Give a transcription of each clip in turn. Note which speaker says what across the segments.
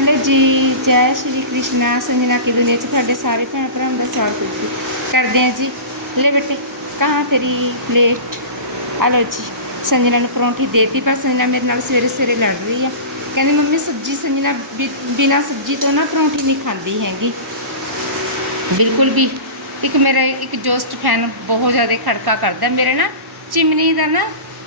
Speaker 1: Hello ਜੀ, ਜੈ ਸ਼੍ਰੀ ਕ੍ਰਿਸ਼ਨਾ। ਸੰਜਨਾ ਕੀ ਦੁਨੀਆ 'ਚ ਤੁਹਾਡੇ ਸਾਰੇ ਭੈਣ ਭਰਾਵਾਂ ਦਾ ਸਵਾਗਤ ਹੈ ਜੀ। ਕਰਦੇ ਹਾਂ ਜੀ। ਲੈ ਬੇਟੇ, ਕਹਾਂ ਤੇਰੀ ਪਲੇਟ ਆ ਲਓ ਜੀ। ਸੰਜਨਾ ਨੂੰ ਪਰੌਂਠੀ ਦੇਤੀ, ਪਰ ਸੰਜਨਾ ਮੇਰੇ ਨਾਲ ਸਵੇਰੇ ਸਵੇਰੇ ਲੜ ਰਹੀ ਆ। ਕਹਿੰਦੀ, ਮੰਮੀ, ਸਬਜ਼ੀ ਸੰਜਨਾ ਬਿਨਾ ਸਬਜ਼ੀ ਤੋਂ ਨਾ ਪਰੌਂਠੀ ਨਹੀਂ ਖਾਂਦੀ ਹੈਗੀ। ਬਿਲਕੁਲ ਵੀ। ਇੱਕ ਮੇਰਾ, ਇੱਕ ਜੋਸਟ ਫੈਨ ਬਹੁਤ ਜ਼ਿਆਦਾ ਖੜਕਾ ਕਰਦਾ। ਮੇਰੇ ਨਾ ਚਿਮਨੀ ਦਾ ਨਾ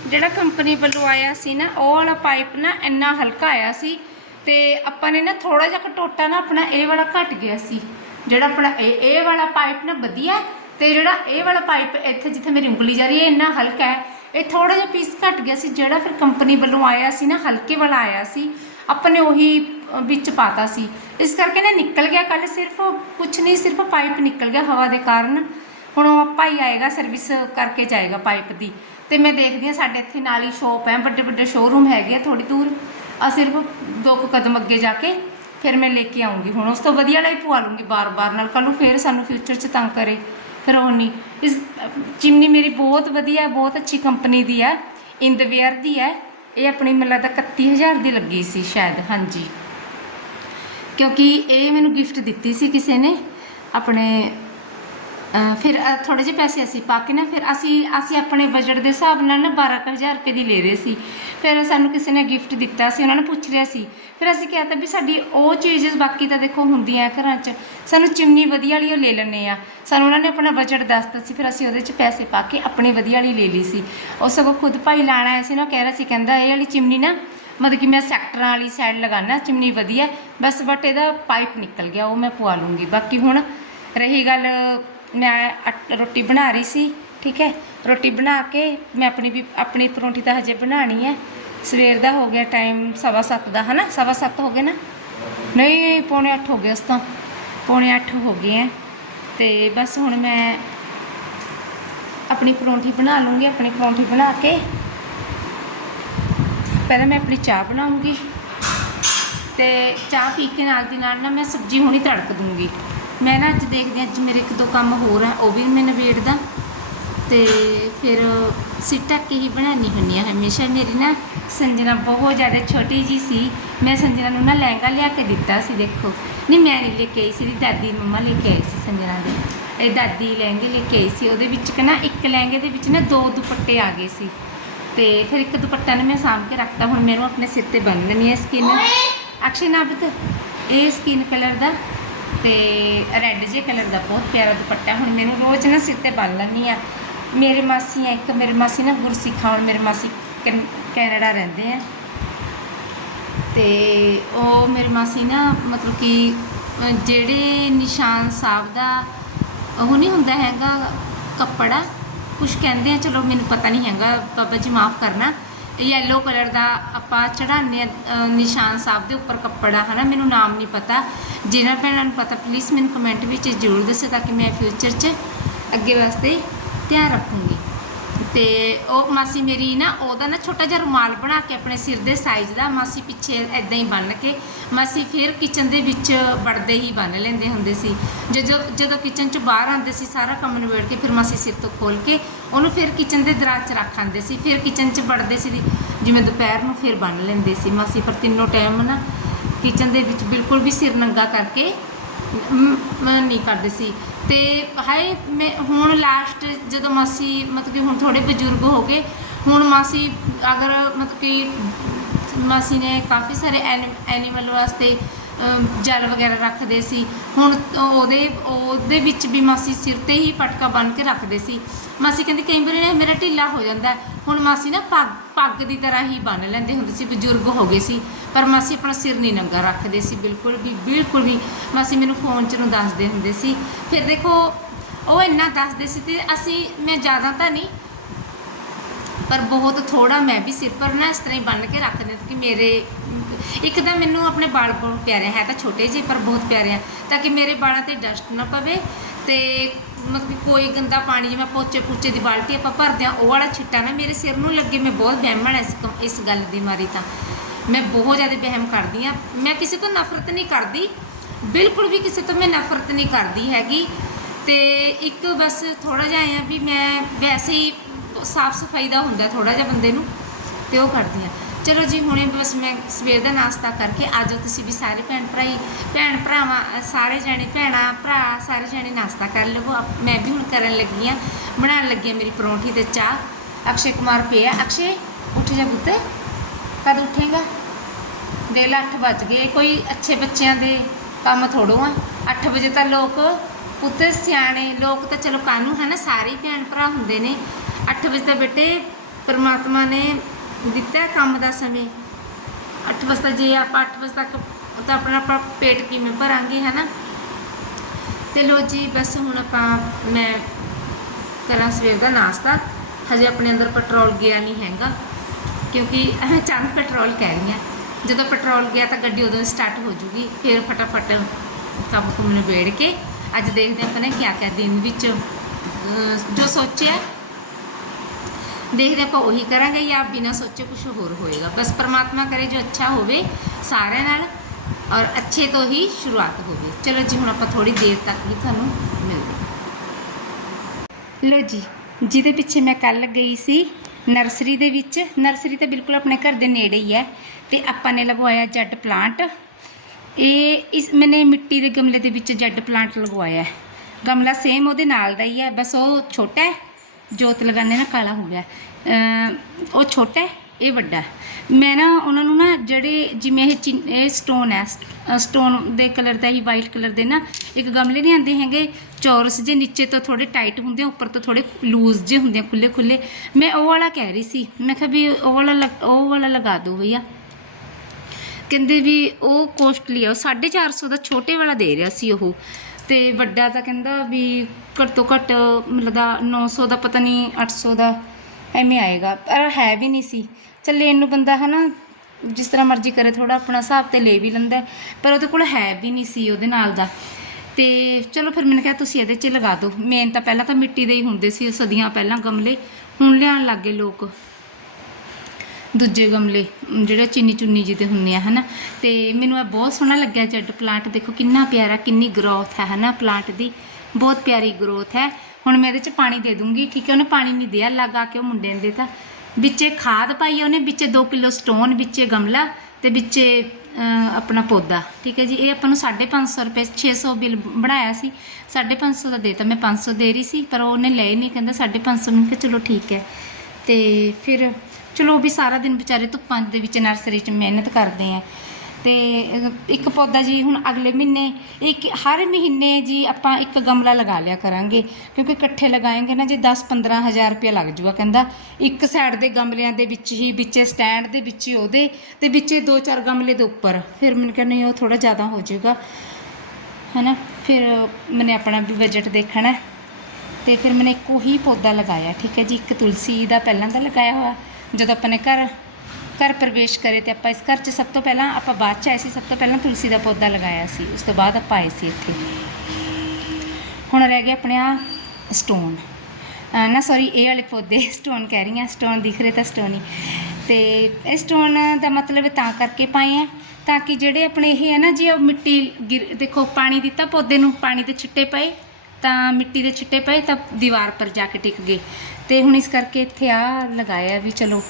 Speaker 1: ਜਿਹੜਾ ਕੰਪਨੀ ਵੱਲੋਂ ਆਇਆ ਸੀ ਨਾ, ਉਹ ਵਾਲਾ ਪਾਈਪ ਨਾ ਇੰਨਾ ਹਲਕਾ ਆਇਆ ਸੀ ਤੇ ਆਪਾਂ ਨੇ ਨਾ ਥੋੜਾ ਜਿਹਾ ਕਟੋਟਾ ਨਾ ਆਪਣਾ ਇਹ ਵਾਲਾ ਘਟ ਗਿਆ ਸੀ ਜਿਹੜਾ ਆਪਣਾ ਇਹ ਇਹ ਵਾਲਾ ਪਾਈਪ ਨਾ ਵਧੀਆ ਤੇ ਜਿਹੜਾ ਇਹ ਵਾਲਾ ਪਾਈਪ ਇੱਥੇ ਜਿੱਥੇ ਮੇਰੀ ਉਂਗਲੀ ਜਾ ਰਹੀ ਹੈ ਇੰਨਾ ਹਲਕਾ ਹੈ ਇਹ ਥੋੜਾ ਜਿਹਾ ਪੀਸ ਘਟ ਗਿਆ ਸੀ ਜਿਹੜਾ ਫਿਰ ਕੰਪਨੀ ਵੱਲੋਂ ਆਇਆ ਸੀ ਨਾ ਹਲਕੇ ਵਾਲਾ ਆਇਆ ਸੀ ਆਪਾਂ ਨੇ ਉਹੀ ਅ, ਵਿੱਚ ਪਾਤਾ ਸੀ। ਇਸ ਕਰਕੇ ਨਾ ਨਿਕਲ ਗਿਆ ਕੱਲ ਸਿਰਫ ਕੁਝ ਨਹੀਂ ਸਿਰਫ ਪਾਈਪ ਨਿਕਲ ਗਿਆ ਹਵਾ ਦੇ ਕਾਰਨ। ਹੁਣ ਉਹ ਭਾਈ ਆਏਗਾ ਸਰਵਿਸ ਕਰਕੇ ਜਾਏਗਾ ਪਾਈਪ ਦੀ ਤੇ ਮੈਂ ਦੇਖਦੀ ਹਾਂ ਸਾਡੇ ਇੱਥੇ ਨਾਲ ਹੀ ਸ਼ੋਪ ਹੈ ਵੱਡੇ ਵੱਡੇ ਸ਼ੋਰੂਮ ਹੈਗੇ ਆ ਥੋੜੀ ਦੂਰ। ਆ ਸਿਰਫ ਦੋ ਕੁ ਕਦਮ ਅੱਗੇ ਜਾ ਕੇ ਫਿਰ ਮੈਂ ਲੈ ਕੇ ਆਉਂਗੀ। ਹੁਣ ਉਸ ਤੋਂ ਵਧੀਆ ਵਾਲਾ ਪਵਾ ਲੂੰਗੀ ਬਾਰ-ਬਾਰ, ਨਾਲ ਕੱਲ ਨੂੰ ਫਿਰ ਸਾਨੂੰ ਫਿਊਚਰ 'ਚ ਤੰਗ ਕਰੇ। ਫਿਰ ਉਹ ਨਹੀਂ। ਇਸ ਚਿਮਨੀ ਮੇਰੀ ਬਹੁਤ ਵਧੀਆ ਬਹੁਤ ਅੱਛੀ ਕੰਪਨੀ ਦੀ ਹੈ। ਇੰਦਵੇਅਰ ਦੀ ਹੈ। ਇਹ ਆਪਣੀ ਮੈਨੂੰ ਲੱਗਦਾ 31000 ਦੀ ਲੱਗੀ ਸੀ ਸ਼ਾਇਦ, ਹਾਂਜੀ। ਕਿਉਂਕਿ ਇਹ ਮੈਨੂੰ ਗਿਫਟ ਦਿੱਤੀ ਸੀ ਕਿਸੇ ਨੇ ਆਪਣੇ ਅਹ ਫਿਰ ਥੋੜੇ ਜਿਹੇ ਪੈਸੇ ਅਸੀਂ ਪਾ ਕੇ ਨਾ, ਫਿਰ ਅਸੀਂ ਅਸੀਂ ਆਪਣੇ ਬਜਟ ਦੇ ਹਿਸਾਬ ਨਾਲ ਨਾ 12000 ਰੁਪਏ ਦੀ ਲੈ ਰਹੇ ਸੀ। ਫਿਰ ਸਾਨੂੰ ਕਿਸੇ ਨੇ ਗਿਫਟ ਦਿੱਤਾ ਸੀ, ਉਹਨਾਂ ਨੇ ਪੁੱਛ ਰਿਹਾ ਸੀ। ਫਿਰ ਅਸੀਂ ਕਿਹਾ ਤਾਂ ਵੀ ਸਾਡੀ ਉਹ ਚੀਜ਼ਸ ਬਾਕੀ ਤਾਂ ਦੇਖੋ ਹੁੰਦੀਆਂ ਘਰਾਂ 'ਚ। ਸਾਨੂੰ ਚਿਮਨੀ ਵਧੀਆ ਵਾਲੀ ਉਹ ਲੈ ਲੈਣੇ ਆ। ਸਾਨੂੰ ਉਹਨਾਂ ਨੇ ਆਪਣਾ ਬਜਟ ਦੱਸਤਾ ਸੀ, ਫਿਰ ਅਸੀਂ ਉਹਦੇ 'ਚ ਪੈਸੇ ਪਾ ਕੇ ਆਪਣੀ ਵਧੀਆ ਵਾਲੀ ਲੈ ਲਈ ਸੀ। ਉਹ ਸਗੋਂ ਖੁਦ ਭਾਈ ਲਾਣਾ ਆਇਆ ਸੀ ਨਾ, ਉਹ ਕਹਿ ਰਿਹਾ ਸੀ, ਕਹਿੰਦਾ ਇਹ ਵਾਲੀ ਚਿਮਨੀ ਨਾ, ਮਤਲਬ ਕਿ ਮੈਂ ਸੈਕਟਰਾਂ ਵਾਲੀ ਸਾਈਡ ਲਗਾਣਾ ਚਿਮਨੀ ਵਧੀਆ, ਬਸ ਬਟ ਇਹਦਾ ਪਾਈਪ ਨਿਕਲ ਗਿਆ, ਉਹ ਮੈਂ ਪਵਾ ਲੂੰਗੀ। ਬਾਕੀ ਹੁਣ ਰਹੀ ਗੱਲ ਮੈਂ ਆਟ- ਰੋਟੀ ਬਣਾ ਰਹੀ ਸੀ, ਠੀਕ ਹੈ? ਰੋਟੀ ਬਣਾ ਕੇ ਮੈਂ ਆਪਣੀ ਵੀ, ਆਪਣੀ ਪਰੌਂਠੀ ਤਾਂ ਹਜੇ ਬਣਾਣੀ ਹੈ। ਸਵੇਰ ਦਾ ਹੋ ਗਿਆ ਟਾਈਮ ਸਵਾ ਸੱਤ ਦਾ, ਹਨਾ? ਸਵਾ ਸੱਤ ਹੋ ਗਏ ਨਾ? ਨਹੀਂ, ਪੌਣੇ ਅੱਠ ਹੋ ਗਏ ਉਸ ਤੋਂ। ਪੌਣੇ ਅੱਠ ਹੋ ਗਏ ਹੈ। ਤੇ ਬਸ ਹੁਣ ਮੈਂ ਆਪਣੀ ਪਰੌਂਠੀ ਬਣਾ ਲੂੰਗੀ, ਆਪਣੀ ਪਰੌਂਠੀ ਬਣਾ ਕੇ। ਪਹਿਲਾਂ ਮੈਂ ਆਪਣੀ ਚਾਹ ਬਣਾਉਂਗੀ। ਤੇ ਚਾਹ ਪੀ ਕੇ ਨਾਲ ਦੀ ਨਾਲ ਨਾ ਮੈਂ ਸਬਜ਼ੀ ਹੁਣੀ ਤੜਕ ਦੂੰਗੀ। ਮੈਂ ਨਾ ਅੱਜ ਦੇਖਦੀ ਹਾਂ ਅੱਜ ਮੇਰੇ ਇੱਕ ਦੋ ਕੰਮ ਹੋਰ ਆ ਉਹ ਵੀ ਮੈਂ ਨਿਬੇੜਦਾ। ਤੇ ਫਿਰ ਸਿੱਟ ਕੇ ਹੀ ਬਣਾਉਣੀ ਹੁੰਦੀ ਆ ਹਮੇਸ਼ਾ ਮੇਰੀ ਨਾ ਸੰਜਨਾ ਬਹੁਤ ਜ਼ਿਆਦਾ ਛੋਟੀ ਜੀ ਸੀ। ਮੈਂ ਸੰਜਨਾ ਨੂੰ ਨਾ ਲਹਿੰਗਾ ਲਿਆ ਕੇ ਦਿੱਤਾ ਸੀ ਦੇਖੋ। ਨਹੀਂ ਮੈਂ ਨਹੀਂ ਲੈ ਕੇ ਆਈ ਸੀ ਇਹਦੀ ਦਾਦੀ ਮੰਮਾ ਲੈ ਕੇ ਆਈ ਸੀ ਸੰਜਨਾ ਦੇ। ਇਹ ਦਾਦੀ ਲਹਿੰਗੇ ਲੈ ਕੇ ਆਈ ਸੀ ਉਹਦੇ ਵਿੱਚ ਕਿ ਨਾ ਇੱਕ ਲਹਿੰਗੇ ਦੇ ਵਿੱਚ ਨਾ ਦੋ ਦੁਪੱਟੇ ਆ ਗਏ ਸੀ। ਤੇ ਫਿਰ ਇੱਕ ਦੁਪੱਟਾ ਨੇ ਮੈਂ ਸਾਂਭ ਕੇ ਰੱਖਤਾ ਹੁਣ ਮੈਨੂੰ ਆਪਣੇ ਸਿਰ ਤੇ ਬੰਨ ਲੈਣੀ ਹੈ ਸਕਿਨ ਅਕਸ਼ੇ ਨਾਬਤ ਇਹ ਸਕਿਨ ਕਲਰ ਦਾ। ਤੇ ਰੈੱਡ ਜੇ ਕਲਰ ਦਾ ਬਹੁਤ ਪਿਆਰਾ ਦੁਪੱਟਾ ਹੁਣ ਮੈਨੂੰ ਰੋਜ਼ ਨਾ ਸਿਰ ਤੇ ਬੰਨ ਲੈਂਦੀ ਆ ਮੇਰੇ ਮਾਸੀ ਆ ਇੱਕ, ਮੇਰੇ ਮਾਸੀ ਨਾ ਗੁਰਸਿੱਖਾਂ, ਹੁਣ ਮੇਰੇ ਮਾਸੀ ਕੈਨ- ਕੈਨੇਡਾ ਰਹਿੰਦੇ ਆ। ਤੇ ਉਹ ਮੇਰੇ ਮਾਸੀ ਨਾ ਮਤਲਬ ਕਿ ਜਿਹੜੇ ਨਿਸ਼ਾਨ ਸਾਹਿਬ ਦਾ ਉਹ ਨਹੀਂ ਹੁੰਦਾ ਹੈਗਾ ਕੱਪੜਾ ਕੁਝ ਕਹਿੰਦੇ ਆ, ਚਲੋ ਮੈਨੂੰ ਪਤਾ ਨਹੀਂ ਹੈਗਾ, ਬਾਬਾ ਜੀ ਮਾਫ ਕਰਨਾ। ਯੈਲੋ ਕਲਰ ਦਾ ਆਪਾਂ ਚੜਾਉਂਦੇ ਆ ਨਿਸ਼ਾਨ ਸਾਹਿਬ ਦੇ ਉੱਪਰ ਕੱਪੜਾ, ਹਨਾ? ਮੈਨੂੰ ਨਾਮ ਨਹੀਂ ਪਤਾ। ਜਿਹਨਾਂ ਭੈਣਾਂ ਨੂੰ ਪਤਾ ਪਲੀਜ਼ ਮੈਨੂੰ ਕਮੈਂਟ ਵਿੱਚ ਜ਼ਰੂਰ ਦੱਸਿਓ ਤਾਂ ਕਿ ਮੈਂ ਫਿਊਚਰ 'ਚ ਅੱਗੇ ਵਾਸਤੇ ਧਿਆਨ ਰੱਖੂੰਗੀ। ਤੇ ਉਹ ਮਾਸੀ ਮੇਰੀ ਨਾ, ਉਹਦਾ ਨਾ ਛੋਟਾ ਜਿਹਾ ਰੁਮਾਲ ਬਣਾ ਕੇ ਆਪਣੇ ਸਿਰ ਦੇ ਸਾਈਜ਼ ਦਾ ਮਾਸੀ ਪਿੱਛੇ ਐਦਾਂ ਹੀ ਬੰਨ ਕੇ, ਮਾਸੀ ਫਿਰ ਕਿਚਨ ਦੇ ਵਿੱਚ ਵੜਦੇ ਹੀ ਬੰਨ ਲੈਂਦੇ ਹੁੰਦੇ ਸੀ। ਜਦੋਂ ਜਦੋਂ ਕਿਚਨ ਚ ਬਾਹਰ ਆਉਂਦੇ ਸੀ, ਸਾਰਾ ਕੰਮ ਨਿਬੇੜ ਕੇ ਫਿਰ ਮਾਸੀ ਸਿਰ ਤੋਂ ਖੋਲ ਕੇ ਉਹਨੂੰ ਫਿਰ ਕਿਚਨ ਦੇ ਦਰਾਜ 'ਚ ਰੱਖ ਆਉਂਦੇ ਸੀ, ਫਿਰ ਕਿਚਨ 'ਚ ਵੜਦੇ ਸੀ, ਜਿਵੇਂ ਦੁਪਹਿਰ ਨੂੰ ਫਿਰ ਬੰਨ ਲੈਂਦੇ ਸੀ ਮਾਸੀ, ਪਰ ਤਿੰਨੋਂ ਟਾਈਮ ਨਾ ਕਿਚਨ ਦੇ ਵਿੱਚ ਬਿਲਕੁਲ ਵੀ ਸਿਰ ਨੰਗਾ ਕਰਕੇ ਨਹੀਂ ਕਰਦੇ ਸੀ। ਤੇ ਹਾਏ, ਮੈਂ ਹੁਣ ਲਾਸਟ ਜਦੋਂ ਮਾਸੀ ਮਤਲਬ ਕਿ ਹੁਣ ਥੋੜੇ ਬਜ਼ੁਰਗ ਹੋ ਗਏ, ਹੁਣ ਮਾਸੀ ਅਗਰ ਮਤਲਬ ਕਿ ਮਾਸੀ ਨੇ ਕਾਫੀ ਸਾਰੇ ਐਨੀਮਲ ਵਾਸਤੇ ਜਲ ਵਗੈਰਾ ਰੱਖਦੇ ਸੀ। ਹੁਣ ਉਹਦੇ ਉਹਦੇ ਵਿੱਚ ਵੀ ਮਾਸੀ ਸਿਰ ਤੇ ਹੀ ਪਟਕਾ ਬੰਨ ਕੇ ਰੱਖਦੇ ਸੀ। ਮਾਸੀ ਕਹਿੰਦੀ, ਕਈ ਵਾਰੀ ਨਾ ਮੇਰਾ ਢਿੱਲਾ ਹੋ ਜਾਂਦਾ ਹੁਣ ਮਾਸੀ ਨਾ ਪੱਗ ਪੱਗ ਦੀ ਤਰ੍ਹਾਂ ਹੀ ਬੰਨ ਲੈਂਦੇ ਹੁੰਦੇ ਸੀ, ਬਜ਼ੁਰਗ ਹੋ ਗਏ ਸੀ। ਪਰ ਮਾਸੀ ਆਪਣਾ ਸਿਰ ਨਹੀਂ ਨੰਗਾ ਰੱਖਦੇ ਸੀ, ਬਿਲਕੁਲ ਵੀ ਬਿਲਕੁਲ ਵੀ। ਮਾਸੀ ਮੈਨੂੰ ਫੋਨ 'ਚ ਨੂੰ ਦੱਸਦੇ ਹੁੰਦੇ ਸੀ। ਫਿਰ ਦੇਖੋ, ਉਹ ਇੰਨਾ ਦੱਸਦੇ ਸੀ ਤੇ ਅਸੀਂ, ਮੈਂ ਜ਼ਿਆਦਾ ਤਾਂ ਨਹੀਂ, ਪਰ ਬਹੁਤ ਥੋੜਾ ਮੈਂ ਵੀ ਸਿਰ ਪਰ ਨਾ ਇਸ ਤਰ੍ਹਾਂ ਹੀ ਬੰਨ ਕੇ ਰੱਖ ਦਿੰਦੀ ਕਿ ਮੇਰੇ ਇੱਕ ਤਾਂ ਮੈਨੂੰ ਆਪਣੇ ਵਾਲ ਬਹੁਤ ਪਿਆਰੇ ਹੈ ਤਾਂ ਛੋਟੇ ਜਿਹੇ, ਪਰ ਬਹੁਤ ਪਿਆਰੇ ਆ। ਤਾਂ ਕਿ ਮੇਰੇ ਵਾਲਾਂ ਤੇ ਡਸਟ ਨਾ ਪਵੇ ਤੇ ਮਤਲਬ ਕੋਈ ਗੰਦਾ ਪਾਣੀ ਜਿਵੇਂ ਪੋਚੇ ਪੁੱਚੇ ਦੀ ਬਾਲਟੀ ਆਪਾਂ ਭਰਦੇ ਆ, ਉਹ ਵਾਲਾ ਛਿੱਟਾ ਨਾ ਮੇਰੇ ਸਿਰ ਨੂੰ ਲੱਗੇ। ਮੈਂ ਬਹੁਤ ਵਹਿਮਣ ਇਸ ਕ- ਇਸ ਗੱਲ ਦੀ ਮਾਰੀ ਤਾਂ। ਮੈਂ ਬਹੁਤ ਜ਼ਿਆਦਾ ਵਹਿਮ ਕਰਦੀ ਆ। ਮੈਂ ਕਿਸੇ ਤੋਂ ਨਫ਼ਰਤ ਨਹੀਂ ਕਰਦੀ। ਬਿਲਕੁਲ ਵੀ ਕਿਸੇ ਤੋਂ ਮੈਂ ਨਫ਼ਰਤ ਨਹੀਂ ਕਰਦੀ ਹੈਗੀ। ਤੇ ਇੱਕ ਬਸ ਥੋੜਾ ਜਿਹਾ ਐਂ ਆ ਵੀ ਮੈਂ ਵੈਸੇ ਹੀ ਸਾਫ਼ ਸਫ਼ਾਈ ਦਾ ਹੁੰਦਾ ਥੋੜਾ ਜਿਹਾ ਬੰਦੇ ਨੂੰ, ਤੇ ਉਹ ਕਰਦੀ ਆ। ਚਲੋ ਜੀ, ਹੁਣੇ ਬਸ ਮੈਂ ਸਵੇਰ ਦਾ ਨਾਸ਼ਤਾ ਕਰਕੇ ਆਜੋ ਤੁਸੀਂ ਵੀ ਸਾਰੇ ਭੈਣ ਭਰਾਈ ਭੈਣ ਭਰਾਵਾਂ, ਸਾਰੇ ਜਾਣੇ ਭੈਣਾਂ, ਭਰਾ, ਸਾਰੇ ਜਾਣੇ ਨਾਸ਼ਤਾ ਕਰ ਲਵੋ। ਮੈਂ ਵੀ ਹੁਣ ਕਰਨ ਲੱਗੀ ਆ। ਬਣਾਉਣ ਲੱਗੀ ਆ ਮੇਰੀ ਪਰੌਂਠੀ ਤੇ ਚਾਹ। ਅਕਸ਼ੇ ਕੁਮਾਰ ਪਿਆ। ਅਕਸ਼ੇ, ਉੱਠ ਜਾ ਪੁੱਤ। ਕਦ ਉੱਠੇਗਾ? ਦੇ ਲਾ 8 ਵੱਜ ਗਏ। ਕੋਈ ਅੱਛੇ ਬੱਚਿਆਂ ਦੇ ਕੰਮ ਥੋੜੋ ਆ। 8 ਵਜੇ ਤਾਂ ਲੋਕ ਪੁੱਤ ਸਿਆਣੇ ਲੋਕ ਤਾਂ ਚਲੋ ਕਾਨੂੰ ਹੈ ਨਾ ਸਾਰੇ ਭੈਣ ਭਰਾ ਹੁੰਦੇ ਨੇ। 8 ਵਜੇ ਤਾਂ ਬੇਟੇ, ਪਰਮਾਤਮਾ ਨੇ ਦਿੱਤਾ ਕੰਮ ਦਾ ਸਮੇਂ। 8 ਵਜੇ ਤੱਕ ਜੇ ਆਪਾਂ 8 ਵਜੇ ਤੱਕ ਤਾਂ ਆਪਣਾ ਆਪਾਂ ਪੇਟ ਕਿਵੇਂ ਭਰਾਂਗੇ ਹੈ ਨਾ ਤੇ ਲੋ ਜੀ, ਬਸ ਹੁਣ ਆਪਾਂ ਮੈਂ ਕਰਾਂ ਸਵੇਰ ਦਾ ਨਾਸ਼ਤਾ। ਹਜੇ ਆਪਣੇ ਅੰਦਰ ਪੈਟਰੋਲ ਗਿਆ ਨਹੀਂ ਹੈਗਾ, ਕਿਉਂਕਿ ਚੰਦ ਪੈਟਰੋਲ ਕਹਿ ਰਹੀ ਹਾਂ। ਜਦੋਂ ਪੈਟਰੋਲ ਗਿਆ ਤਾਂ ਗੱਡੀ ਉਦੋਂ ਸਟਾਰਟ ਹੋ ਜੂਗੀ, ਫਿਰ ਫਟਾਫਟ ਕੰਮ ਕੁਮ ਨਿਬੇੜ ਕੇ ਅੱਜ ਦੇਖਦੇ ਆਪਾਂ ਨੇ ਕਿਆ ਕਿਆ ਦਿਨ ਵਿੱਚ ਜੋ ਸੋਚਿਆ। ਦੇਖਦੇ ਆਪਾਂ ਉਹੀ ਕਰਾਂਗੇ ਜਾਂ ਬਿਨਾਂ ਸੋਚੇ ਕੁਝ ਹੋਰ ਹੋਏਗਾ। ਬਸ ਪ੍ਰਮਾਤਮਾ ਕਰੇ ਜੋ ਅੱਛਾ ਹੋਵੇ ਸਾਰਿਆਂ ਨਾਲ ਔਰ ਅੱਛੇ ਤੋਂ ਹੀ ਸ਼ੁਰੂਆਤ ਹੋਵੇ। ਚਲੋ ਜੀ, ਹੁਣ ਆਪਾਂ ਥੋੜੀ ਦੇਰ ਤੱਕ ਹੀ ਤੁਹਾਨੂੰ ਮਿਲਦੇ ਹਾਂ। ਲੋ ਜੀ, ਜਿਹਦੇ ਪਿੱਛੇ ਮੈਂ ਕੱਲ ਗਈ ਸੀ ਨਰਸਰੀ ਦੇ ਵਿੱਚ। ਨਰਸਰੀ ਤਾਂ ਬਿਲਕੁਲ ਆਪਣੇ ਘਰ ਦੇ ਨੇੜੇ ਹੀ ਹੈ ਤੇ ਆਪਾਂ ਨੇ ਲਗਵਾਇਆ ਜੈਡ ਪਲਾਂਟ। ਇਹ ਇਸ, ਮੈਨੇ ਮਿੱਟੀ ਦੇ ਗਮਲੇ ਦੇ ਵਿੱਚ ਜੈਡ ਪਲਾਂਟ ਲਗਵਾਇਆ। ਗਮਲਾ ਸੇਮ ਉਹਦੇ ਨਾਲ ਦਾ ਹੀ ਹੈ, ਬਸ ਉਹ ਛੋਟਾ ਹੈ। ਜੋਤ ਲਗਾਣੇ ਨਾ, ਕਾਲਾ ਹੋ ਗਿਆ। ਉਹ ਛੋਟਾ ਹੈ, ਇਹ ਵੱਡਾ ਮੈਂ ਨਾ ਉਹਨਾਂ ਨੂੰ ਨਾ ਜਿਹੜੇ ਜਿਵੇਂ ਇਹ ਚਿਨ- ਇਹ ਸਟੋਨ ਹੈ ਸਟੋਨ ਦੇ ਕਲਰ ਦਾ ਹੀ ਵਾਈਟ ਕਲਰ ਦੇ ਨਾ, ਇੱਕ ਗਮਲੇ ਨਹੀਂ ਆਉਂਦੇ ਹੈਗੇ, ਚੌਰਸ ਜੇ ਨੀਚੇ ਤੋਂ ਥੋੜੇ ਟਾਈਟ ਹੁੰਦੇ ਆ, ਉੱਪਰ ਤੋਂ ਥੋੜੇ ਲੂਜ਼ ਜੇ ਹੁੰਦੇ ਆ ਖੁੱਲੇ ਖੁੱਲੇ ਮੈਂ ਉਹ ਵਾਲਾ ਕਹਿ ਰਹੀ ਸੀ, ਮੈਂ ਕਿਹਾ ਵੀ ਉਹ ਵਾਲਾ ਲਗ- ਉਹ ਵਾਲਾ ਲਗਾ ਦਿਓ ਭਈਆ। ਕਹਿੰਦੇ ਵੀ ਉਹ ਕੋਸਟਲੀ ਆ, ਉਹ 450 ਦਾ ਛੋਟੇ ਵਾਲਾ ਦੇ ਰਿਹਾ ਸੀ ਉਹ। ਤੇ ਵੱਡਾ ਤਾਂ ਕਹਿੰਦਾ ਵੀ ਘੱਟੋ ਘੱਟ ਮਤਲਬ ਦਾ 900 ਦਾ ਪਤਾ ਨਹੀਂ 800 ਦਾ ਐਵੇਂ ਆਏਗਾ। ਪਰ ਹੈ ਵੀ ਨਹੀਂ ਸੀ। ਚੱਲ ਲੈਣ ਨੂੰ ਬੰਦਾ ਹਨਾ ਜਿਸ ਤਰ੍ਹਾਂ ਮਰਜ਼ੀ ਕਰੇ ਥੋੜਾ ਆਪਣਾ ਹਿਸਾਬ ਤੇ ਲੈ ਵੀ ਲੈਂਦਾ ਪਰ ਉਹਦੇ ਕੋਲ ਹੈ ਵੀ ਨਹੀਂ ਸੀ ਉਹਦੇ ਨਾਲ ਦਾ। ਤੇ ਚਲੋ ਫਿਰ ਮੈਨੂੰ ਕਿਹਾ ਤੁਸੀਂ ਇਹਦੇ 'ਚ ਲਗਾ ਦਿਓ। ਮੇਨ ਤਾਂ ਪਹਿਲਾਂ ਤਾਂ ਮਿੱਟੀ ਦੇ ਹੀ ਹੁੰਦੇ ਸੀ ਸਦੀਆਂ ਪਹਿਲਾਂ ਗਮਲੇ। ਹੁਣ ਲਿਆਉਣ ਲੱਗੇ ਲੋਕ। ਦੂਜੇ ਗਮਲੇ ਅਮ, ਜਿਹੜੇ ਚੀਨੀ ਚੁੰਨੀ ਜਿਹਦੇ ਹੁੰਦੇ ਆ ਹਨਾ। ਤੇ ਮੈਨੂੰ ਇਹ ਬਹੁਤ ਸੋਹਣਾ ਲੱਗਿਆ ਜੈਡ ਪਲਾਂਟ। ਦੇਖੋ ਕਿੰਨਾ ਪਿਆਰਾ ਕਿੰਨੀ ਗਰੋਥ ਹੈ ਹਨਾ ਪਲਾਂਟ ਦੀ। ਬਹੁਤ ਪਿਆਰੀ ਗਰੋਥ ਹੈ। ਹੁਣ ਮੈਂ ਇਹਦੇ ਚ ਪਾਣੀ ਦੇ ਦੂੰਗੀ, ਠੀਕ ਹੈ, ਉਹਨੇ ਪਾਣੀ ਨਹੀਂ ਦਿਆ ਲਗਾ ਕੇ ਉਹ ਮੁੰਡੇ ਨੇ ਦੇਤਾ ਵਿੱਚੇ ਖਾਦ ਪਾਈ ਆ ਉਹਨੇ, ਵਿੱਚੇ 2 ਕਿਲੋ ਸਟੋਨ ਵਿੱਚੇ ਗਮਲਾ ਤੇ ਵਿੱਚੇ ਆਪਣਾ ਪੌਦਾ, ਠੀਕ ਹੈ ਜੀ। ਇਹ ਆਪਾਂ ਨੂੰ 550 ਰੁਪਏ 600 ਬਿੱਲ ਬਣਾਇਆ ਸੀ। 550 ਦਾ ਦੇਤਾ ਮੈਂ 500 ਦੇ ਰਹੀ ਸੀ, ਪਰ ਉਹਨੇ ਲਏ ਨਹੀਂ, ਕਹਿੰਦਾ 550 ਮੈਂ ਕਿਹਾ ਚਲੋ ਠੀਕ ਹੈ। ਤੇ ਫਿਰ ਚਲੋ ਉਹ ਵੀ ਸਾਰਾ ਦਿਨ ਵਿਚਾਰੇ ਧੁੱਪਾਂ ਦੇ ਵਿੱਚ ਨਰਸਰੀ 'ਚ ਮਿਹਨਤ ਕਰਦੇ ਆ। ਤੇ ਇੱਕ ਪੌਦਾ ਜੀ ਹੁਣ ਅਗਲੇ ਮਹੀਨੇ, ਇੱਕ ਹਰ ਮਹੀਨੇ ਜੀ ਆਪਾਂ ਇੱਕ ਗਮਲਾ ਲਗਾ ਲਿਆ ਕਰਾਂਗੇ, ਕਿਉਂਕਿ ਇਕੱਠੇ ਲਗਾਏਂਗੇ ਨਾ, ਜੇ 10-15 ਹਜ਼ਾਰ ਰੁਪਇਆ ਲੱਗ ਜੂਗਾ ਕਹਿੰਦਾ। ਇੱਕ ਸਾਈਡ ਦੇ ਗਮਲਿਆਂ ਦੇ ਵਿੱਚ ਹੀ, ਵਿੱਚੇ ਸਟੈਂਡ ਦੇ ਵਿੱਚ ਹੀ ਉਹਦੇ, ਤੇ ਵਿੱਚੇ ਦੋ ਚਾਰ ਗਮਲੇ ਦੇ ਉੱਪਰ। ਫਿਰ ਮੈਨੂੰ ਕਹਿੰਦੇ ਉਹ ਥੋੜਾ ਜ਼ਿਆਦਾ ਹੋ ਜਾਊਗਾ ਹੈਨਾ? ਫਿਰ ਮੈਨੇ ਆਪਣਾ ਵੀ ਬਜਟ ਦੇਖਣਾ। ਹੈ। ਤੇ ਫਿਰ ਮੈਨੇ ਇੱਕ ਉਹੀ ਪੌਦਾ ਲਗਾਇਆ, ਠੀਕ ਹੈ ਜੀ? ਇੱਕ ਤੁਲਸੀ ਦਾ ਪਹਿਲਾਂ ਦਾ ਲਗਾਇਆ ਹੋਇਆ, ਜਦੋਂ ਆਪਾਂ ਨੇ ਘਰ ਘਰ ਪ੍ਰਵੇਸ਼ ਕਰੇ ਤੇ ਆਪਾਂ ਇਸ ਘਰ 'ਚ ਸਭ ਤੋਂ ਪਹਿਲਾਂ ਆਪਾਂ ਬਾਅਦ 'ਚ ਆਏ ਸੀ, ਸਭ ਤੋਂ ਪਹਿਲਾਂ ਤੁਲਸੀ ਦਾ ਪੌਦਾ ਲਗਾਇਆ ਸੀ, ਉਸ ਤੋਂ ਬਾਅਦ ਆਪਾਂ ਆਏ ਸੀ ਇੱਥੇ। ਹੁਣ ਰਹਿ ਗਏ ਆਪਣੇ ਆ ਸਟੋਨ ਨਾ ਸੌਰੀ ਇਹ ਵਾਲੇ ਪੌਦੇ ਸਟੋਨ ਕਹਿ ਰਹੀ ਹਾਂ ਸਟੋਨ ਦਿਖ ਰਹੇ ਤਾਂ ਸਟੋਨ ਹੀ। ਤੇ ਇਹ ਸਟੋਨ ਦਾ ਮਤਲਬ ਤਾਂ ਕਰਕੇ ਪਾਏ ਆ, ਤਾਂ ਕਿ ਜਿਹੜੇ ਆਪਣੇ ਇਹ ਹੈ ਨਾ, ਜੇ ਉਹ ਮਿੱਟੀ ਗਿਰ, ਦੇਖੋ ਪਾਣੀ ਦਿੱਤਾ ਪੌਦੇ ਨੂੰ, ਪਾਣੀ ਦੇ ਛਿੱਟੇ ਪਏ, ਤਾਂ ਮਿੱਟੀ ਦੇ ਛਿੱਟੇ ਪਏ, ਤਾਂ ਦੀਵਾਰ ਪਰ ਜਾ ਕੇ ਟਿਕ ਗਏ। ਤੇ ਹੁਣ ਇਸ ਕਰਕੇ ਇੱਥੇ ਆ ਲਗਾਇਆ ਵੀ ਚਲੋ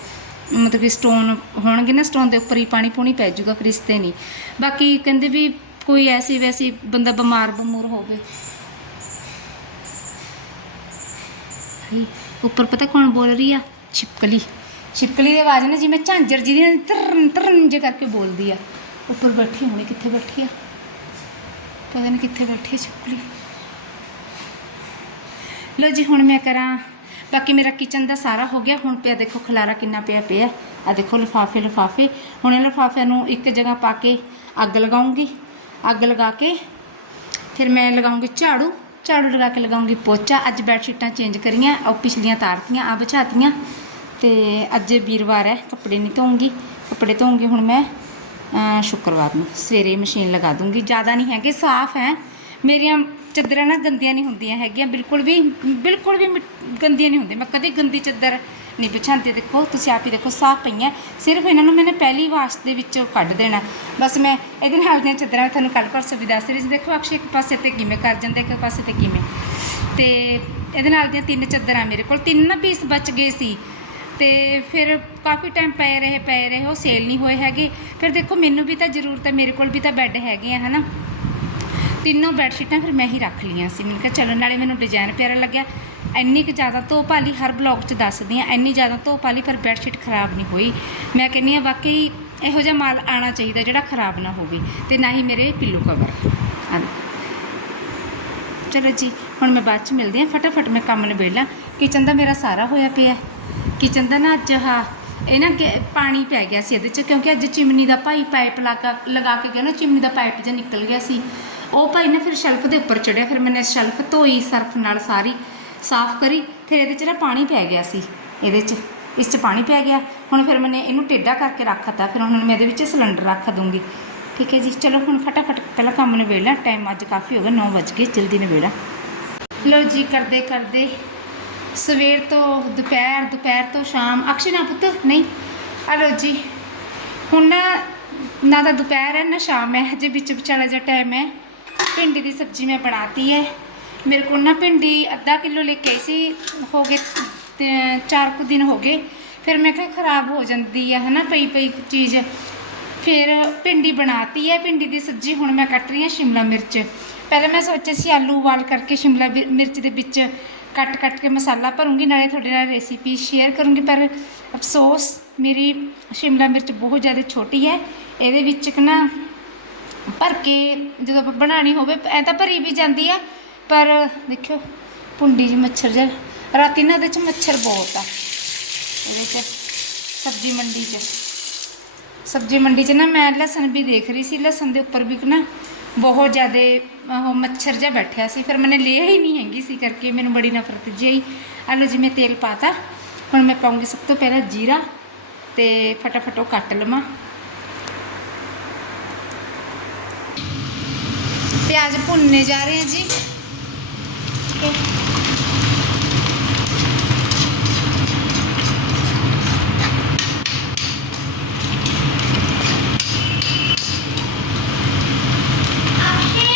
Speaker 1: ਮਤਲਬ ਕਿ ਸਟੋਨ ਹੋਣਗੇ ਨਾ ਸਟੋਨ ਦੇ ਉੱਪਰ ਹੀ ਪਾਣੀ ਪੂਣੀ ਪੈ ਜਾਊਗਾ ਫਿਰ ਇਸ ਤੇ ਨਹੀਂ। ਬਾਕੀ ਕਹਿੰਦੇ ਵੀ ਕੋਈ ਐਸੀ ਵੈਸੀ ਬੰਦਾ ਬਿਮਾਰ ਬਮੂਰ ਹੋਵੇ। ਉੱਪਰ ਪਤਾ ਕੌਣ ਬੋਲ ਰਹੀ ਆ? ਛਿਪਕਲੀ। ਛਿਪਕਲੀ ਦੀ ਆਵਾਜ਼ ਨਾ ਜਿਵੇਂ ਝਾਂਜਰ ਜਿਹਦੀ ਤਰਨ ਤਰਨ ਜੇ ਕਰਕੇ ਬੋਲਦੀ ਆ। ਉੱਪਰ ਬੈਠੀ ਹੋਣੀ, ਕਿੱਥੇ ਬੈਠੀ ਆ? ਪਤਾ ਨਹੀਂ ਕਿੱਥੇ ਬੈਠੀ ਆ ਛਿਪਕਲੀ। ਲੋ ਜੀ, ਹੁਣ ਮੈਂ ਕਰਾਂ ਬਾਕੀ ਮੇਰਾ ਕਿਚਨ ਦਾ ਸਾਰਾ ਹੋ ਗਿਆ। ਹੁਣ ਪਿਆ ਦੇਖੋ ਖਲਾਰਾ ਕਿੰਨਾ ਪਿਆ ਪਿਆ। ਆ ਦੇਖੋ ਲਿਫਾਫੇ ਲਿਫਾਫੇ। ਹੁਣ ਇਹ ਲਿਫਾਫਿਆਂ ਨੂੰ ਇੱਕ ਜਗ੍ਹਾ ਪਾ ਕੇ ਅੱਗ ਲਗਾਉਂਗੀ। ਅੱਗ ਲਗਾ ਕੇ ਫਿਰ ਮੈਂ ਲਗਾਉਂਗੀ ਝਾੜੂ। ਝਾੜੂ ਲਗਾ ਕੇ ਲਗਾਉਂਗੀ ਪੋਚਾ। ਅੱਜ ਬੈੱਡ ਸ਼ੀਟਾਂ ਚੇਂਜ ਕਰੀਆਂ ਉਹ ਪਿਛਲੀਆਂ ਤਾਰਤੀਆਂ ਆ ਬਚਾਤੀਆਂ ਤੇ ਅੱਜ ਵੀਰਵਾਰ ਹੈ, ਕੱਪੜੇ ਨਹੀਂ ਧੋਉਂਗੀ ਕੱਪੜੇ ਧੋਉਂਗੀ ਹੁਣ ਮੈਂ ਸ਼ੁੱਕਰਵਾਰ ਨੂੰ। ਸਵੇਰੇ ਮਸ਼ੀਨ ਲਗਾ ਦੂੰਗੀ। ਜ਼ਿਆਦਾ ਨਹੀਂ ਹੈਗੇ, ਸਾਫ਼ ਹੈ। ਮੇਰੀਆਂ ਚਾਦਰਾਂ ਨਾ ਗੰਦੀਆਂ ਨਹੀਂ ਹੁੰਦੀਆਂ ਹੈਗੀਆਂ, ਬਿਲਕੁਲ ਵੀ ਬਿਲਕੁਲ ਵੀ ਮਿੱਟ- ਗੰਦੀਆਂ ਨਹੀਂ ਹੁੰਦੀਆਂ। ਮੈਂ ਕਦੇ ਗੰਦੀ ਚਾਦਰ ਨਹੀਂ ਵਿਛਾਉਂਦੀ ਦੇਖੋ, ਤੁਸੀਂ ਆਪ ਹੀ ਦੇਖੋ, ਸਾਫ਼ ਪਈਆਂ। ਸਿਰਫ ਇਹਨਾਂ ਨੂੰ ਮੈंने ਪਹਿਲੀ ਵਾਸ਼ ਦੇ ਵਿੱਚੋਂ ਕੱਢ ਦੇਣਾ। ਬਸ ਮੈਂ ਇਹਦੇ ਨਾਲ ਦੀਆਂ ਚੱਦਰਾਂ ਤੁਹਾਨੂੰ ਕੱਲ੍ਹ ਪਰਸੋਂ ਵੀ ਦੱਸ ਰਹੀ ਸੀ। ਦੇਖੋ, ਅਕਸ਼ੇ ਇੱਕ ਪਾਸੇ ਤੇ ਕਿਵੇਂ ਕਰ ਜਾਂਦਾ, ਇੱਕ ਪਾਸੇ ਤੇ ਕਿਵੇਂ। ਤੇ ਇਹਦੇ ਨਾਲ ਦੀਆਂ ਤਿੰਨ ਚਾਦਰਾਂ ਮੇਰੇ ਕੋਲ, ਤਿੰਨ ਨਾ ਪੀਸ ਬਚ ਗਏ ਸੀ। ਤੇ ਫਿਰ ਕਾਫੀ ਟਾਈਮ ਪਏ ਰਹੇ ਪਏ ਰਹੇ, ਉਹ ਸੇਲ ਨਹੀਂ ਹੋਏ ਹੈਗੇ। ਫਿਰ ਦੇਖੋ, ਮੈਨੂੰ ਵੀ ਤਾਂ ਜ਼ਰੂਰਤ ਹੈ, ਮੇਰੇ ਕੋਲ ਵੀ ਤਾਂ ਬੈੱਡ ਹੈਗੇ ਆ, ਹਨਾ। ਤਿੰਨੋਂ ਬੈੱਡ ਸ਼ੀਟਾਂ ਫਿਰ ਮੈਂ ਹੀ ਰੱਖ ਲਈਆਂ ਸੀ। ਮੈਨੂੰ ਕਿਹਾ ਚਲੋ ਨਾਲੇ ਮੈਨੂੰ ਡਿਜ਼ਾਈਨ ਪਿਆਰਾ ਲੱਗਿਆ। ਇੰਨੀ ਕੁ ਜ਼ਿਆਦਾ ਧੋਪ ਵਾਲੀ ਹਰ ਬਲੌਗ 'ਚ ਦੱਸਦੀ ਆ ਇੰਨੀ ਜ਼ਿਆਦਾ ਧੋਪ ਵਾਲੀ ਪਰ ਬੈੱਡ ਸ਼ੀਟ ਖਰਾਬ ਨਹੀਂ ਹੋਈ। ਮੈਂ ਕਹਿੰਨੀ ਆ ਵਾਕਈ ਇਹੋ ਜਿਹਾ ਮਾਲ ਆਣਾ ਚਾਹੀਦਾ ਜਿਹੜਾ ਖਰਾਬ ਨਾ ਹੋਵੇ ਤੇ ਨਾ ਹੀ ਮੇਰੇ ਪਿੱਲੂ ਕਵਰ ਚਲੋ ਜੀ, ਹੁਣ ਮੈਂ ਬਾਅਦ ਚ ਮਿਲਦੀ ਹਾਂ। ਫਟਾਫਟ ਮੈਂ ਕੰਮ ਨਿਬੇੜ ਕਿਚਨ ਦਾ ਮੇਰਾ ਸਾਰਾ ਹੋਇਆ ਪਿਆ। ਕਿਚਨ ਦਾ ਨਾ ਅੱਜ ਹਾ ਇਹ ਨਾ ਕਿ ਪਾਣੀ ਪੈ ਗਿਆ ਸੀ ਇਹਦੇ ਚ, ਕਿਉਂਕਿ ਅੱਜ ਚਿਮਨੀ ਦਾ ਭਾਈ ਪਾਈਪ ਲਗਾ ਲਗਾ ਕੇ ਗਿਆ ਨਾ, ਚਿਮਨੀ ਦਾ ਪਾਈਪ ਜਿਹਾ ਨਿਕਲ ਗਿਆ ਸੀ। ਉਹ ਭਾਈ ਨਾ ਫਿਰ ਸ਼ੈਲਫ ਦੇ ਉੱਪਰ ਚੜਿਆ, ਫਿਰ ਮੈਨੇ ਸ਼ੈਲਫ ਧੋਈ, ਸਰਫ ਨਾਲ ਸਾਰੀ ਸਾਫ਼ ਕਰੀ, ਫਿਰ ਇਹਦੇ ਚ ਨਾ ਪਾਣੀ ਪੈ ਗਿਆ ਸੀ, ਇਹਦੇ ਚ, ਇਸ ਚ ਪਾਣੀ ਪੈ ਗਿਆ, ਹੁਣ ਫਿਰ ਮੈਨੇ ਇਹਨੂੰ ਟੇਢਾ ਕਰਕੇ ਰੱਖਤਾ ਫਿਰ ਹੁਣ ਮੈਂ ਇਹਦੇ ਵਿੱਚ ਸਿਲੰਡਰ ਰੱਖ ਦੂੰਗੀ। ਠੀਕ ਹੈ ਜੀ, ਚਲੋ ਹੁਣ ਫਟਾਫਟ ਪਹਿਲਾਂ ਕੰਮ ਨਿਬੇੜ ਟਾਈਮ ਅੱਜ ਕਾਫੀ ਹੋ ਗਿਆ 9 ਵਜ ਗਏ, ਜਲਦੀ ਨਿਬੇੜਾ ਲੋ। ਜੀ, ਕਰਦੇ ਕਰਦੇ, ਸਵੇਰ ਤੋਂ ਦੁਪਹਿਰ ਦੁਪਹਿਰ ਤੋਂ ਸ਼ਾਮ ਅਕਸ਼ੇ ਨਾ ਪੁੱਤ, ਨਹੀਂ, ਆ ਲੋ ਜੀ, ਹੁਣ ਨਾ ਨਾ ਤਾਂ ਦੁਪਹਿਰ ਹੈ, ਨਾ ਸ਼ਾਮ ਹੈ, ਹਜੇ ਵਿੱਚ ਵਿਚਾਲਾ ਜਿਹਾ ਟਾਈਮ ਹੈ। ਭਿੰਡੀ ਦੀ ਸਬਜ਼ੀ ਮੈਂ ਬਣਾਤੀ ਹੈ ਮੇਰੇ ਕੋਲ ਨਾ ਭਿੰਡੀ ਅੱਧਾ ਕਿਲੋ ਲੈ ਕੇ ਆਈ ਸੀ, ਹੋ ਗਏ ਚਾਰ ਕੁ ਦਿਨ ਹੋ ਗਏ। ਫਿਰ ਮੈਂ ਕਿਹਾ ਖਰਾਬ ਹੋ ਜਾਂਦੀ ਹੈ ਹਨਾ, ਪਈ ਪਈ ਚੀਜ਼। ਫਿਰ ਭਿੰਡੀ ਬਣਾਤੀ ਹੈ ਭਿੰਡੀ ਦੀ ਸਬਜ਼ੀ ਹੁਣ ਮੈਂ ਕੱਟ ਰਹੀ ਹਾਂ ਸ਼ਿਮਲਾ ਮਿਰਚ। ਪਹਿਲਾਂ ਮੈਂ ਸੋਚਿਆ ਸੀ ਆਲੂ ਉਬਾਲ ਕਰਕੇ ਸ਼ਿਮਲਾ ਵੀ- ਮਿਰਚ ਦੇ ਵਿੱਚ ਕੱਟ ਕੱਟ ਕੇ ਮਸਾਲਾ ਭਰੂੰਗੀ, ਨਾਲੇ ਤੁਹਾਡੇ ਨਾਲ ਰੈਸਿਪੀ ਸ਼ੇਅਰ ਕਰੂੰਗੀ, ਪਰ ਅਫਸੋਸ, ਮੇਰੀ ਸ਼ਿਮਲਾ ਮਿਰਚ ਬਹੁਤ ਜ਼ਿਆਦਾ ਛੋਟੀ ਹੈ ਇਹਦੇ ਵਿੱਚ ਇੱਕ ਨਾ ਭਰ ਕੇ ਜਦੋਂ ਆਪਾਂ ਬਣਾਣੀ ਹੋਵੇ, ਐ ਤਾਂ ਭਰੀ ਵੀ ਜਾਂਦੀ ਆ, ਪਰ ਦੇਖਿਓ ਪੁੰਡੀ ਜੀ ਮੱਛਰ ਜਿਹਾ। ਰਾਤੀ ਨਾ ਉਹਦੇ ਚ ਮੱਛਰ ਬਹੁਤ ਆ। ਇਹਦੇ ਚ, ਸਬਜ਼ੀ ਮੰਡੀ 'ਚ। ਸਬਜ਼ੀ ਮੰਡੀ 'ਚ ਨਾ ਮੈਂ ਲਸਣ ਵੀ ਦੇਖ ਰਹੀ ਸੀ, ਲਸਣ ਦੇ ਉੱਪਰ ਵੀ ਨਾ ਬਹੁਤ ਜ਼ਿਆਦਾ, ਉਹ ਮੱਛਰ ਜਿਹਾ ਬੈਠਿਆ ਸੀ। ਫਿਰ ਮੈਨੇ ਲਿਆ ਹੀ ਨਹੀਂ ਹੈਗੀ ਸੀ ਕਰਕੇ ਮੈਨੂੰ ਬੜੀ ਨਫ਼ਰਤ ਜਿਹੀ ਆਈ। ਆਹ ਲਓ ਜੀ, ਮੈਂ ਤੇਲ ਪਾਤਾ। ਹੁਣ ਮੈਂ ਪਾਉਂਗੀ ਸਭ ਤੋਂ ਪਹਿਲਾਂ ਜੀਰਾ ਤੇ ਫਟਾਫਟ ਉਹ ਕੱਟ ਲਵਾਂ। ਪਿਆਜ਼ ਭੁੰਨਨੇ ਜਾ ਰਹੇ ਹਾਂ ਜੀ। ਠੀਕ ਹੈ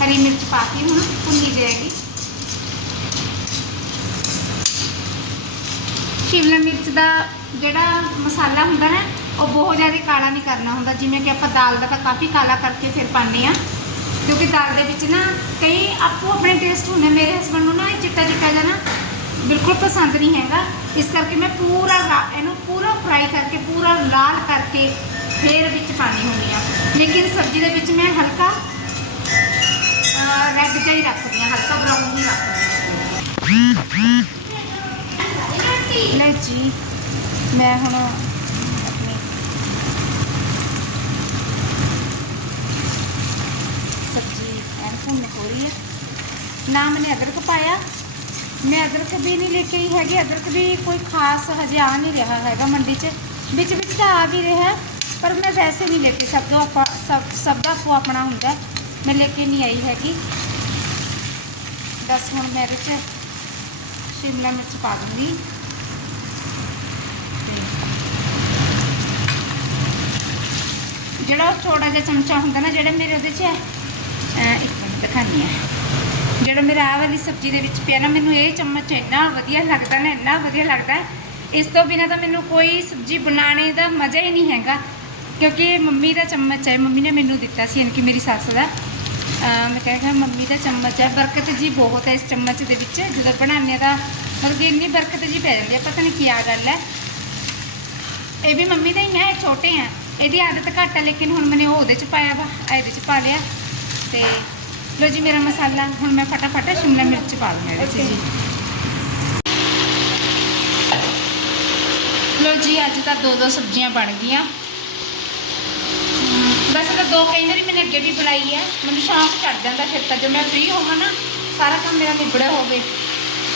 Speaker 1: ਹਰੀ ਮਿਰਚ ਪਾ ਕੇ ਹੁਣ ਭੁੰਨੀ ਜਾਏਗੀ। ਸ਼ਿਮਲਾ ਮਿਰਚ ਦਾ ਜਿਹੜਾ ਮਸਾਲਾ ਹੁੰਦਾ ਨਾ ਉਹ ਬਹੁਤ ਜ਼ਿਆਦਾ ਕਾਲਾ ਨਹੀਂ ਕਰਨਾ ਹੁੰਦਾ ਜਿਵੇਂ ਕਿ ਆਪਾਂ ਦਾਲ ਦਾ ਤਾਂ ਕਾਫੀ ਕਾਲਾ ਕਰਕੇ ਫਿਰ ਪਾਉਂਦੇ ਆ ਕਿਉਂਕਿ ਦਾਲ ਦੇ ਵਿੱਚ ਨਾ ਕਈ ਆਪੋ ਆਪਣੇ ਟੇਸਟ ਹੁੰਦੇ ਮੇਰੇ ਹਸਬੰਡ ਨੂੰ ਨਾ ਇਹ ਚਿੱਟਾ ਚਿੱਟਾ ਜਿਹਾ ਨਾ ਬਿਲਕੁਲ ਪਸੰਦ ਨਹੀਂ ਹੈਗਾ। ਇਸ ਕਰਕੇ ਮੈਂ ਪੂਰਾ ਇਹਨੂੰ ਪੂਰਾ ਫਰਾਈ ਕਰਕੇ ਪੂਰਾ ਲਾਲ ਕਰਕੇ ਫਿਰ ਵਿੱਚ ਪਾਣੀ ਹੁੰਦੀ ਆ ਲੇਕਿਨ ਸਬਜ਼ੀ ਦੇ ਵਿੱਚ ਮੈਂ ਹਲਕਾ ਰੈੱਡ ਜਿਹਾ ਹੀ ਰੱਖਦੀ ਹਾਂ ਹਲਕਾ ਬਰਾਊਨ ਹੀ ਰੱਖਦੀ ਹਾਂ। ਲੈ ਜੀ ਮੈਂ ਹੁਣ ਆਪਣੀ ਸਬਜ਼ੀ ਐਨ ਭੁੰਨ ਹੋ ਰਹੀ ਹੈ ਨਾ ਮੈਨੇ ਅਦਰਕ ਪਾਇਆ। ਮੈਂ ਅਦਰਕ ਵੀ ਨਹੀਂ ਲੈ ਕੇ ਆਈ ਹੈਗੀ, ਅਦਰਕ ਵੀ ਕੋਈ ਖਾਸ ਹਜੇ ਆ ਨਹੀਂ ਰਿਹਾ ਹੈਗਾ ਮੰਡੀ 'ਚ। ਵਿੱਚ ਵਿੱਚ ਤਾਂ ਆ ਵੀ ਰਿਹਾ, ਪਰ ਮੈਂ ਵੈਸੇ ਨਹੀਂ ਲੈ ਕੇ ਸਭ ਦਾ ਆਪਾ- ਸਭ ਸਭ ਦਾ ਆਪੋ ਆਪਣਾ ਹੁੰਦਾ। ਮੈਂ ਲੈ ਕੇ ਨਹੀਂ ਆਈ ਹੈਗੀ। ਬਸ ਹੁਣ ਮੈਂ ਇਹਦੇ 'ਚ ਸ਼ਿਮਲਾ ਮਿਰਚ ਪਾ ਦੂੰਗੀ। ਜਿਹੜਾ ਉਹ ਛੋਟਾ ਜਿਹਾ ਚਮਚਾ ਹੁੰਦਾ ਨਾ, ਜਿਹੜਾ ਮੇਰੇ ਉਹਦੇ 'ਚ ਹੈ ਇੱਕ ਮਿੰਟ ਦਿਖਾਉਂਦੀ ਹਾਂ। ਜਿਹੜਾ ਮੇਰਾ ਆਹ ਵਾਲੀ ਸਬਜ਼ੀ ਦੇ ਵਿੱਚ ਪਿਆ ਨਾ, ਮੈਨੂੰ ਇਹ ਚਮਚ ਇੰਨਾ ਵਧੀਆ ਲੱਗਦਾ ਨਾ, ਇੰਨਾ ਵਧੀਆ ਲੱਗਦਾ ਇਸ ਤੋਂ ਬਿਨਾਂ ਤਾਂ ਮੈਨੂੰ ਕੋਈ ਸਬਜ਼ੀ ਬਣਾਉਣੇ ਦਾ ਮਜ਼ਾ ਹੀ ਨਹੀਂ ਹੈਗਾ। ਕਿਉਂਕਿ ਇਹ ਮੰਮੀ ਦਾ ਚਮਚ ਹੈ, ਮੰਮੀ ਨੇ ਮੈਨੂੰ ਦਿੱਤਾ ਸੀ, ਯਾਨੀ ਕਿ ਮੇਰੀ ਸੱਸ ਦਾ। ਮੈਂ ਕਹਿੰਦਾ ਮੰਮੀ ਦਾ ਚਮਚ ਹੈ, ਬਰਕਤ ਜੀ ਬਹੁਤ ਹੈ ਇਸ ਚਮਚ ਦੇ ਵਿੱਚ। ਜਦੋਂ ਬਣਾਉਂਦੇ ਦਾ ਮਤਲਬ ਕਿ ਇੰਨੀ ਬਰਕਤ ਜੀ ਪੈ ਜਾਂਦੀ ਹੈ, ਪਤਾ ਨਹੀਂ ਕੀ ਆ ਗੱਲ ਹੈ। ਇਹ ਵੀ ਮੰਮੀ ਦਾ ਹੀ ਹੈ ਛੋਟੇ ਆ। ਇਹਦੀ ਆਦਤ ਘੱਟ ਹੈ, ਲੇਕਿਨ ਹੁਣ ਮੈਨੇ ਉਹ ਉਹਦੇ ਚ ਪਾਇਆ ਵਾ ਇਹਦੇ ਚ ਪਾ ਲਿਆ। ਤੇ ਲੋ ਜੀ ਮੇਰਾ ਮਸਾਲਾ ਹੁਣ ਮੈਂ ਫਟਾਫਟ ਸ਼ਿਮਲਾ ਮਿਰਚ ਪਾ ਇਹਦੇ ਚ ਜੀ। ਲੋ ਜੀ ਅੱਜ ਤਾਂ ਦੋ ਦੋ ਸਬਜ਼ੀਆਂ ਬਣ ਗਈਆਂ। ਵੈਸੇ ਤਾਂ ਦੋ ਕਈ ਵਾਰੀ ਮੈंने ਅੱਗੇ ਵੀ ਬਣਾਈ ਹੈ ਮੈਨੂੰ ਸ਼ੌਂਕ ਚੜ ਜਾਂਦਾ ਫਿਰ ਤਾਂ ਜੋ ਮੈਂ ਫ੍ਰੀ ਹੋਵਾਂ ਨਾ ਸਾਰਾ ਕੰਮ ਮੇਰਾ ਨਿਬੜਿਆ ਹੋਵੇ।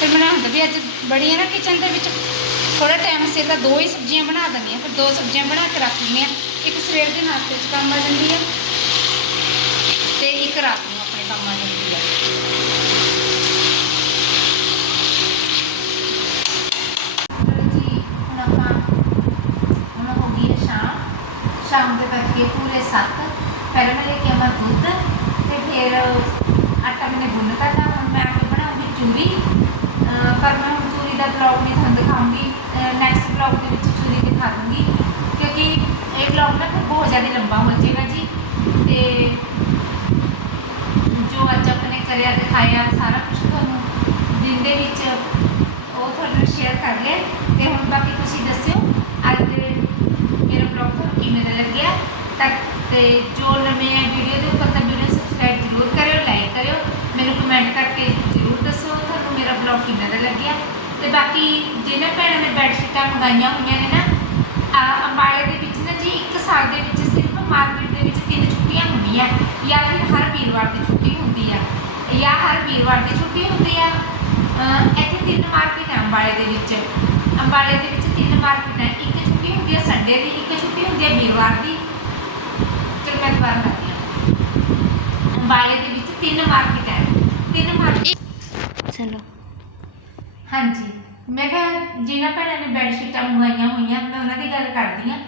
Speaker 1: ਫਿਰ ਮੈਂ ਹੁੰਦਾ ਵੀ ਅੱਜ ਬੜੀ ਹੈ ਨਾ ਕਿਚਨ ਦੇ ਵਿੱਚ ਥੋੜਾ ਟਾਈਮ ਸੇ ਤਾਂ ਦੋ ਹੀ ਸਬਜ਼ੀਆਂ ਬਣਾ ਦਿੰਦੀ ਹਾਂ ਫਿਰ ਦੋ ਸਬਜ਼ੀਆਂ ਬਣਾ ਕੇ ਰੱਖ ਦਿੰਦੀ ਹਾਂ ਇੱਕ ਸਵੇਰ ਦੇ ਨਾਸ਼ਤੇ 'ਚ ਕੰਮ ਆ ਜਾਂਦੀ ਹੈ ਤੇ ਇੱਕ ਰਾਤ ਨੂੰ ਆਪਣੇ ਕੰਮ ਆ ਜਾਂਦੀ ਹੈ ਚਲੋ ਜੀ ਹੁਣ ਆਪਾਂ ਹੁਣ ਹੋ ਗਈ ਹੈ ਸ਼ਾਮ ਸ਼ਾਮ ਦੇ ਵੱਜ ਗਏ ਪੂਰੇ 7 ਪਹਿਲਾਂ ਮੈਂ ਲੈ ਕੇ ਆਵਾਂ ਦੁੱਧ ਤੇ ਫਿਰ ਆਟਾ ਮੈਨੇ ਗੁੰਨਤਾ ਤਾਂ ਹੁਣ ਮੈਂ ਆ ਕੇ ਬਣਾਉਂਗੀ ਚੂਰੀ। ਪਰ ਮੈਂ ਹੁਣ ਚੂਰੀ ਦਾ ਬਲੌਗ ਨਹੀਂ ਤੁਹਾਨੂੰ ਦਿਖਾਉਂਗੀ। ਨੈਕਸਟ ਬਲੌਗ ਦੇ ਵਿੱਚ ਚੂਰੀ ਦਿਖਾ ਦੂੰਗੀ। ਕਿਉਂਕਿ ਇਹ ਬਲੌਗ ਨਾ ਫਿਰ ਬਹੁਤ ਜ਼ਿਆਦਾ ਲੰਬਾ ਹੋ ਜਾਏਗਾ ਜੀ। ਤੇ ਜੋ ਅੱਜ ਆਪਣੇ ਕਰਿਆ ਦਿਖਾਇਆ ਸਾਰਾ ਕੁਝ ਤੁਹਾਨੂੰ ਦਿਨ ਦੇ ਵਿੱਚ ਉਹ ਤੁਹਾਨੂੰ ਸ਼ੇਅਰ ਕਰ ਲਿਆ। ਤੇ ਹੁਣ ਬਾਕੀ ਤੁਸੀਂ ਦੱਸਿਓ ਅੱਜ ਦੇ ਮੇਰਾ ਬਲੌਗ ਤੁਹਾਨੂੰ ਕਿਵੇਂ ਦਾ ਲੱਗਿਆ ਤੱਕ ਤੇ ਜੋ ਨਵੇਂ ਹੈ ਵੀਡੀਓ ਦੇ ਉੱਪਰ ਤਾਂ ਵੀਡੀਓ ਸਬਸਕ੍ਰਾਈਬ ਜ਼ਰੂਰ ਕਰਿਓ ਲਾਈਕ ਕਰਿਓ, ਮੈਨੂੰ ਕਮੈਂਟ ਕਰਕੇ ਜ਼ਰੂਰ ਦੱਸੋ ਤੁਹਾਨੂੰ ਮੇਰਾ ਬਲੌਗ ਕਿਵੇਂ ਦਾ ਲੱਗਿਆ। ਤੇ ਬਾਕੀ ਜਿਹਨਾਂ ਭੈਣਾਂ ਨੇ ਬੈਡਸ਼ੀਟਾਂ ਮੰਗਾਈਆਂ ਹੋਈਆਂ ਨੇ ਨਾ ਅੰਬਾਲੇ ਦੇ ਵਿੱਚ ਨਾ ਜੀ, ਇੱਕ ਸਾਲ ਦੇ ਵਿੱਚ ਸਿਰਫ ਮਾਰਕੀਟ ਦੇ ਵਿੱਚ ਤਿੰਨ ਛੁੱਟੀਆਂ ਹੁੰਦੀਆਂ, ਜਾਂ ਫਿਰ ਹਰ ਵੀਰਵਾਰ ਦੀ ਛੁੱਟੀ ਹੁੰਦੀ ਆ। ਜਾਂ ਹਰ ਵੀਰਵਾਰ ਦੀ ਛੁੱਟੀ ਹੁੰਦੀ ਆ ਇੱਥੇ ਤਿੰਨ ਮਾਰਕੀਟ ਆ ਅੰਬਾਲੇ ਦੇ ਵਿੱਚ। ਅੰਬਾਲੇ ਦੇ ਵਿੱਚ ਤਿੰਨ ਮਾਰਕੀਟ ਹੈ ਹੁੰਦੀ ਹੈ ਸੰਡੇ ਦੀ ਇੱਕ ਛੁੱਟੀ ਹੁੰਦੀ ਹੈ ਵੀਰਵਾਰ ਦੀ। ਚਲ ਮੈਂ ਦੁਬਾਰਾ ਕਰਦੀ ਹਾਂ ਅੰਬਾਲੇ ਦੇ ਵਿੱਚ ਤਿੰਨ ਮਾਰਕੀਟ ਹੈ ਤਿੰਨ ਮਾਰਕੀਟ
Speaker 2: ਚਲੋ।
Speaker 1: ਹਾਂਜੀ। ਮੈਂ ਕਿਹਾ ਜਿਨ੍ਹਾਂ ਭੈਣਾਂ ਨੇ ਬੈੱਡ ਸ਼ੀਟਾਂ ਮੰਗਵਾਈਆਂ ਹੋਈਆਂ ਮੈਂ ਉਹਨਾਂ ਦੀ ਗੱਲ ਕਰਦੀ ਹਾਂ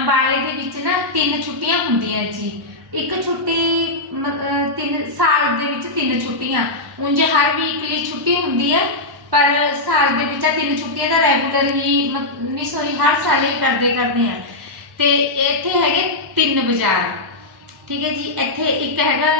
Speaker 1: ਅੰਬਾਲੇ ਦੇ ਵਿੱਚ ਨਾ ਤਿੰਨ ਛੁੱਟੀਆਂ ਹੁੰਦੀਆਂ ਜੀ। ਇੱਕ ਛੁੱਟੀ ਤਿੰਨ ਸਾਲ ਦੇ ਵਿੱਚ ਤਿੰਨ ਛੁੱਟੀਆਂ। ਉਂਝ ਹਰ ਵੀਕਲੀ ਛੁੱਟੀ ਹੁੰਦੀ ਹੈ ਪਰ ਸਾਲ ਦੇ ਵਿੱਚ ਆ ਤਿੰਨ ਛੁੱਟੀਆਂ ਦਾ ਰੈਗੂਲਰ ਹੀ ਮ- ਨਹੀਂ ਸੋਰੀ ਹਰ ਸਾਲ ਹੀ ਕਰਦੇ ਕਰਦੇ ਆ। ਤੇ ਇੱਥੇ ਹੈਗੇ ਤਿੰਨ ਬਾਜ਼ਾਰ। ਠੀਕ ਹੈ ਜੀ ਇੱਥੇ ਇੱਕ ਹੈਗਾ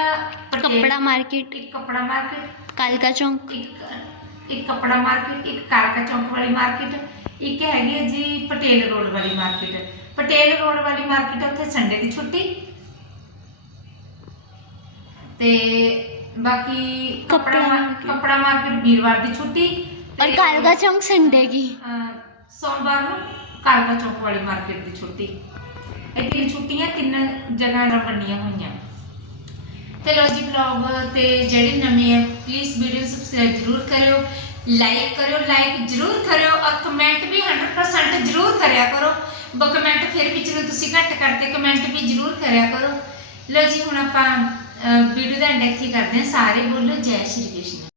Speaker 1: ਪਟੇਲ-
Speaker 2: ਕੱਪੜਾ ਮਾਰਕੀਟ
Speaker 1: ਇੱਕ ਕੱਪੜਾ ਮਾਰਕੀਟ
Speaker 2: ਕਾਲਕਾ ਚੌਂਕ।
Speaker 1: ਇੱਕ ਇੱਕ ਕੱਪੜਾ ਮਾਰਕੀਟ ਇੱਕ ਕਾਲਕਾ ਚੌਂਕ ਵਾਲੀ ਮਾਰਕੀਟ ਇੱਕ ਹੈਗੀ ਹੈ ਜੀ ਪਟੇਲ ਰੋਡ ਵਾਲੀ ਮਾਰਕੀਟ ਪਟੇਲ ਰੋਡ ਵਾਲੀ ਮਾਰਕੀਟ ਉੱਥੇ ਸੰਡੇ ਦੀ ਛੁੱਟੀ। ਤੇ ਬਾਕੀ ਕੱਪੜਾ
Speaker 2: ਕੱਪੜਾ
Speaker 1: ਮਾਰ-
Speaker 2: market।
Speaker 1: ਕੱਪੜਾ ਮਾਰਕੀਟ ਵੀਰਵਾਰ ਦੀ ਛੁੱਟੀ
Speaker 2: और
Speaker 1: ਤੇ,
Speaker 2: कालका चौक संडे की
Speaker 1: ਅਹ, ਸੋਮਵਾਰ ਨੂੰ ਕਾਲਕਾ ਚੌਂਕ ਵਾਲੀ ਮਾਰਕੀਟ ਦੀ ਛੁੱਟੀ ਇਹ ਤਿੰਨ ਛੁੱਟੀਆਂ ਤਿੰਨ ਜਗ੍ਹਾ ਨਾਲ ਵੰਡੀਆਂ ਹੋਈਆਂ ਤੇ ਲੋ ਜੀ ਬਲੌਗ ਤੇ ਜਿਹੜੇ ਨਵੇਂ ਆ ਪਲੀਜ਼ ਵੀਡੀਓ ਸਬਸਕ੍ਰਾਈਬ ਜ਼ਰੂਰ ਕਰਿਓ ਲਾਈਕ ਕਰਿਓ ਲਾਈਕ ਜ਼ਰੂਰ ਕਰਿਓ ਔਰ ਕਮੈਂਟ ਵੀ 100% ਜ਼ਰੂਰ ਕਰਿਆ ਕਰੋ ਬ ਕਮੈਂਟ ਫਿਰ ਵਿੱਚ ਨੂੰ ਤੁਸੀਂ ਘੱਟ ਕਰਦੇ ਕਮੈਂਟ ਵੀ ਜ਼ਰੂਰ ਕਰਿਆ ਕਰੋ ਲੋ ਜੀ ਹੁਣ ਆਪਾਂ ਵੀਡੀਓ ਦਾ ਐਂਡ ਇੱਥੇ ਕਰਦੇ ਹਾਂ ਸਾਰੇ ਬੋਲੋ ਜੈ ਸ਼੍ਰੀ ਕ੍ਰਿਸ਼ਨ।